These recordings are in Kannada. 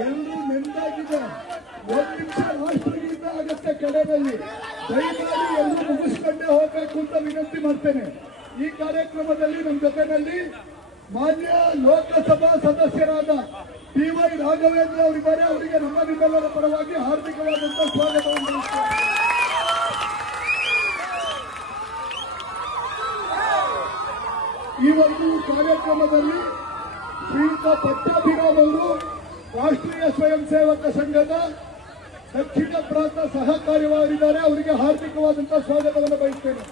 ಎಲ್ಲರೂ ನೆಮ್ಮದಾಗಿದೆ. ಒಂದು ನಿಮಿಷ ರಾಷ್ಟ್ರಗೀತ ಆಗತ್ತೆ ಕಡೆಯಲ್ಲಿ, ದಯಮಾಡಿ ಎಲ್ಲರೂ ಮುಗಿಸ್ಕೊಂಡೇ ಹೋಗಬೇಕು ಅಂತ ವಿನಂತಿ ಮಾಡ್ತೇನೆ. ಈ ಕಾರ್ಯಕ್ರಮದಲ್ಲಿ ನಮ್ಮ ಜೊತೆಯಲ್ಲಿ ಮಾನ್ಯ ಲೋಕಸಭಾ ಸದಸ್ಯರಾದ ಟಿ.ವೈ. ರಾಘವೇಂದ್ರ ಅವರಿದ್ದಾರೆ. ಅವರಿಗೆ ನಮ್ಮ ನಿಮ್ಮೆಲ್ಲರ ಪರವಾಗಿ ಹಾರ್ದಿಕವಾದಂತಹ ಸ್ವಾಗತವನ್ನು ಬಯಸ್ತೇನೆ. ಈ ಒಂದು ಕಾರ್ಯಕ್ರಮದಲ್ಲಿ ಶ್ರೀಯುತ ಪಟ್ಟಾಭಿರಾಮ್ ಅವರು ರಾಷ್ಟ್ರೀಯ ಸ್ವಯಂ ಸೇವಕ ಸಂಘದ ದಕ್ಷಿಣ ಪ್ರಾಂತ ಸಹ ಕಾರ್ಯವಾಹಕರಿದ್ದಾರೆ. ಅವರಿಗೆ ಹಾರ್ದಿಕವಾದಂತಹ ಸ್ವಾಗತವನ್ನು ಬಯಸ್ತೇನೆ.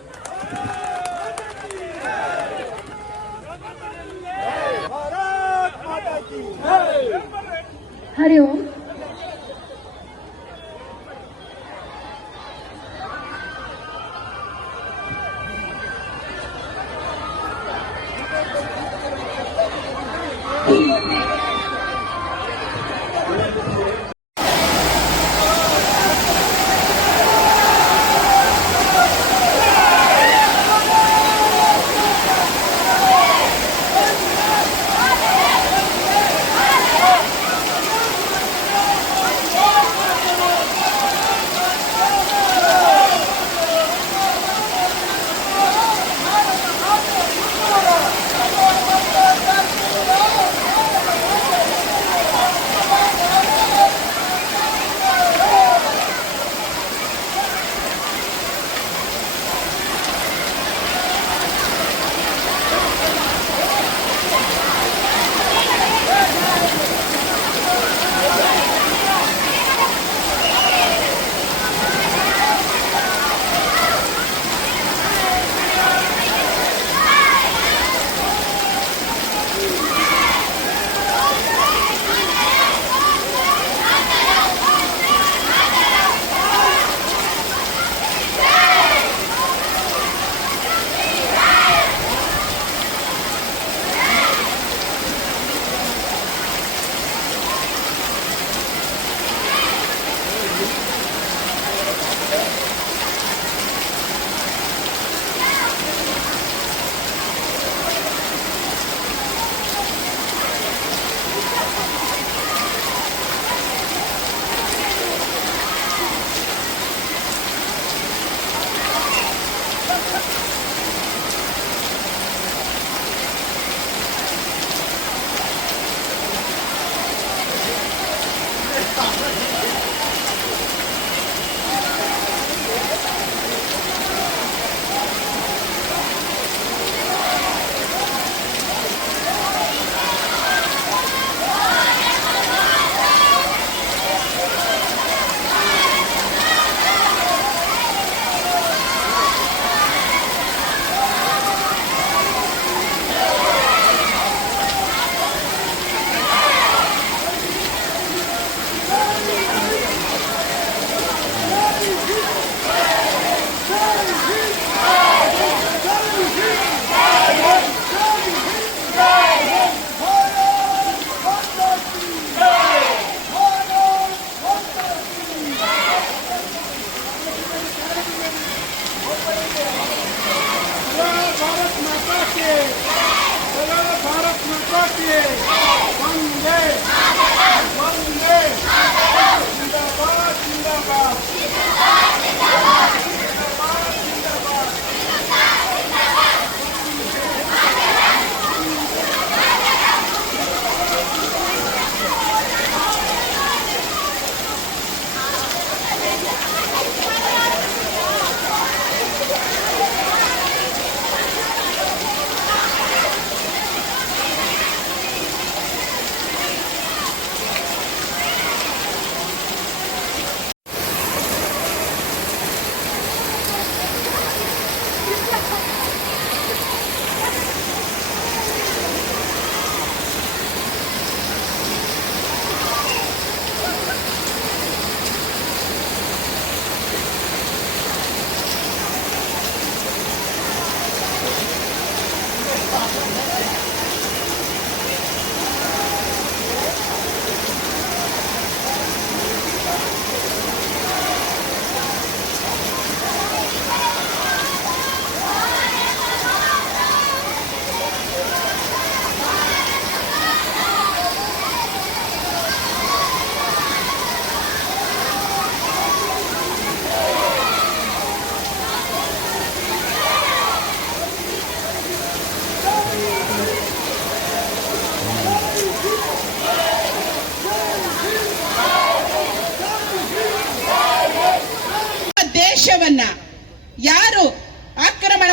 ಹರಿ ಓಂ.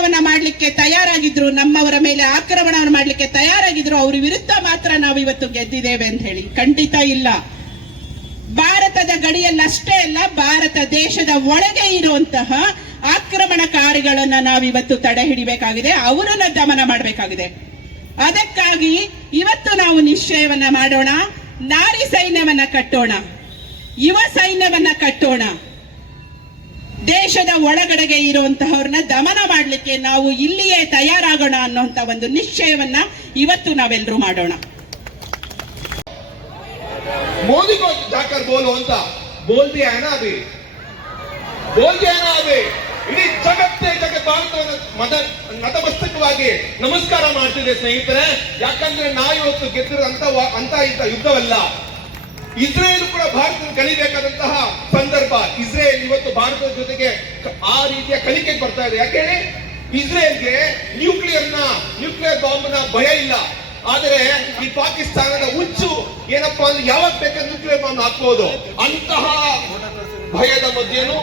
ಆಕ್ರಮಣವನ್ನ ಮಾಡಲಿಕ್ಕೆ ತಯಾರಾಗಿದ್ರು, ನಮ್ಮವರ ಮೇಲೆ ಆಕ್ರಮಣವನ್ನು ಮಾಡಲಿಕ್ಕೆ ತಯಾರಾಗಿದ್ರು, ಅವ್ರ ವಿರುದ್ಧ ಮಾತ್ರ ನಾವು ಇವತ್ತು ಗೆದ್ದಿದ್ದೇವೆ ಅಂತ ಹೇಳಿ? ಖಂಡಿತ ಇಲ್ಲ. ಭಾರತದ ಗಡಿಯಲ್ಲಷ್ಟೇ ಅಲ್ಲ, ಭಾರತ ದೇಶದ ಒಳಗೆ ಇರುವಂತಹ ಆಕ್ರಮಣಕಾರಿಗಳನ್ನ ನಾವಿವತ್ತು ತಡೆ ಹಿಡಿಬೇಕಾಗಿದೆ, ಅವರನ್ನ ದಮನ ಮಾಡಬೇಕಾಗಿದೆ. ಅದಕ್ಕಾಗಿ ಇವತ್ತು ನಾವು ನಿಶ್ಚಯವನ್ನ ಮಾಡೋಣ, ನಾರಿ ಸೈನ್ಯವನ್ನ ಕಟ್ಟೋಣ, ಯುವ ಸೈನ್ಯವನ್ನ ಕಟ್ಟೋಣ. ದೇಶದ ಒಳಗಡೆಗೆ ಇರುವಂತಹವ್ರನ್ನ ದಮನ ಮಾಡಲಿಕ್ಕೆ ನಾವು ಇಲ್ಲಿಯೇ ತಯಾರಾಗೋಣ ಅನ್ನುವಂತ ಒಂದು ನಿಶ್ಚಯವನ್ನ ಇವತ್ತು ನಾವೆಲ್ಲರೂ ಮಾಡೋಣ. मोदी को जाकर बोलो ಅಂತ बोल दिया है ना अभी बोल दिया है ना अभी ಇಡೀ ಜಗತ್ತೇ ಭಾರತವನ್ನು ನತಮಸ್ತಕವಾಗಿ ನಮಸ್ಕಾರ ಮಾಡ್ತಿದೆ ಸ್ನೇಹಿತರೆ. ಯಾಕಂದ್ರೆ ನಾವು ಇವತ್ತು ಗೆದ್ದಿರೋಂತ ಯುದ್ಧವಲ್ಲ. ಇಸ್ರೇಲ್ ಕೂಡ ಭಾರತ ಕಲಿಬೇಕಾದಂತಹ ಸಂದರ್ಭ. ಇಸ್ರೇಲ್ ಇವತ್ತು ಭಾರತದ ಜೊತೆಗೆ ಆ ರೀತಿಯ ಕಲಿಕೆ ಬರ್ತಾ ಇದೆ. ಯಾಕೆ ಹೇಳಿ? ಇಸ್ರೇಲ್ಗೆ ನ್ಯೂಕ್ಲಿಯರ್ ಬಾಂಬ್ನ ಭಯ ಇಲ್ಲ. ಆದರೆ ಈ ಪಾಕಿಸ್ತಾನದ ಹುಚ್ಚು ಏನಪ್ಪಾ ಅಂದ್ರೆ ಯಾವಾಗ ಬೇಕಾದ್ರೆ ನ್ಯೂಕ್ಲಿಯರ್ ಬಾಂಬ್ ಹಾಕಬಹುದು. ಅಂತಹ ಭಯದ ಮಧ್ಯೆನೂ,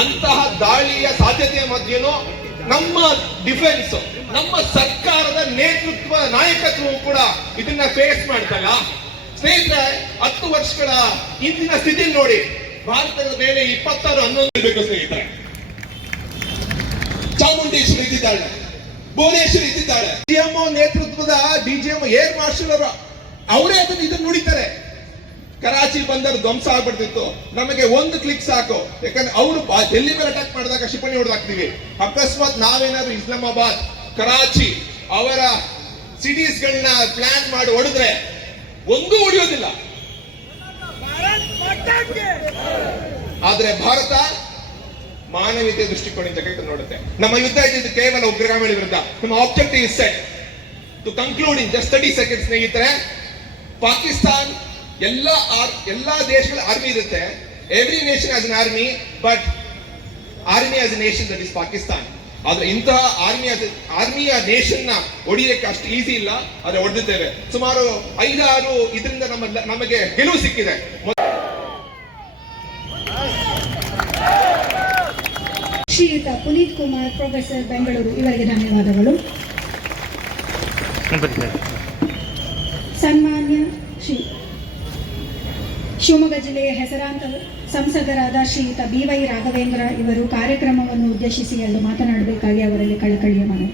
ಅಂತಹ ದಾಳಿಯ ಸಾಧ್ಯತೆಯ ಮಧ್ಯೆನೂ ನಮ್ಮ ಡಿಫೆನ್ಸ್, ನಮ್ಮ ಸರ್ಕಾರದ ನೇತೃತ್ವ, ನಾಯಕತ್ವವು ಕೂಡ ಇದನ್ನ ಫೇಸ್ ಮಾಡ್ತಲ್ಲ. ಸ್ನೇಹಿತರೆ, 10 ವರ್ಷಗಳ ಇಂದಿನ ಸ್ಥಿತಿ ನೋಡಿ, ಭಾರತದ ಮೇಲೆ 26-11 ಇರಬೇಕು ಸ್ನೇಹಿತರೆ. ಚಾಮುಂಡೇಶ್ವರಿ ಇದ್ದಿದ್ದಾಳೆ, ಭುವನೇಶ್ವರಿ ಇದ್ದಿದ್ದಾಳೆ, ಡಿಜಿಎಂಒ ನೇತೃತ್ವದ ಡಿಜಿಎಂ ಏರ್ ಮಾರ್ಷಲ್ ಅವರೇ ಇದನ್ನು ನುಡಿತಾರೆ. ಕರಾಚಿ ಬಂದರು ಧ್ವಂಸ ಆಗ್ಬಿಡ್ತಿತ್ತು, ನಮಗೆ ಒಂದು ಕ್ಲಿಕ್ ಸಾಕು. ಯಾಕಂದ್ರೆ ಅವರು ಡೆಲ್ಲಿ ಮೇಲೆ ಅಟ್ಯಾಕ್ ಮಾಡಿದಾಗ ಕ್ಷಿಪಣಿ ಹೊಡೆದಾಕ್ತಿವಿ. ಅಕಸ್ಮಾತ್ ನಾವೇನಾದ್ರೂ ಇಸ್ಲಾಮಾಬಾದ್, ಕರಾಚಿ ಅವರ ಸಿಟೀಸ್ ಗಳನ್ನ ಪ್ಲಾನ್ ಮಾಡಿ ಹೊಡೆದ್ರೆ ಒಂದೂ ಉಳಿಯೋದಿಲ್ಲ. ಆದ್ರೆ ಭಾರತ ಮಾನವೀಯತೆ ದೃಷ್ಟಿಕೋನದಿಂದ ನೋಡುತ್ತೆ. ನಮ್ಮ ಯುದ್ಧ ಇದ್ದಿದ್ದು ಕೇವಲ ಉಗ್ರಗಾಮಿಗಳ ವಿರುದ್ಧ. ನಮ್ಮ objective is set to conclude in just 30 seconds. ಸ್ನೇಹಿತರೆ, ಪಾಕಿಸ್ತಾನ್ ಎಲ್ಲಾ ದೇಶಗಳ ಆರ್ಮಿ ಇರುತ್ತೆ. Every nation has an army, but army as a nation that is Pakistan. ಆದ್ರೆ ಇಂತಹ ಆರ್ಮಿಯ ನೇಷನ್ ನ ಹೊಡೆಯಕ್ಕೆ ಅಷ್ಟು ಈಸಿ ಇಲ್ಲ. ಆದ್ರೆ ಹೊಡೆದಿದ್ದೇವೆ. ಸುಮಾರು 5-6 ಇದರಿಂದ ನಮಗೆ ಗೆಲುವು ಸಿಕ್ಕಿದೆ. ಶ್ರೀಯುತ ಪುನೀತ್ ಕುಮಾರ್, ಪ್ರೊಫೆಸರ್, ಬೆಂಗಳೂರು, ಇವರಿಗೆ ಧನ್ಯವಾದಗಳು. ಸನ್ಮಾನ್ಯ ಶ್ರೀ ಶಿವಮೊಗ್ಗ ಜಿಲ್ಲೆಯ ಹೆಸರಾಂತ ಸಂಸದರಾದ ಶ್ರೀಯುತ BY ರಾಘವೇಂದ್ರ ಇವರು ಕಾರ್ಯಕ್ರಮವನ್ನು ಉದ್ದೇಶಿಸಿ 2 ಮಾತನಾಡಬೇಕಾಗಿ ಅವರಲ್ಲಿ ಕಳಕಳಿಯ ಮನವಿ.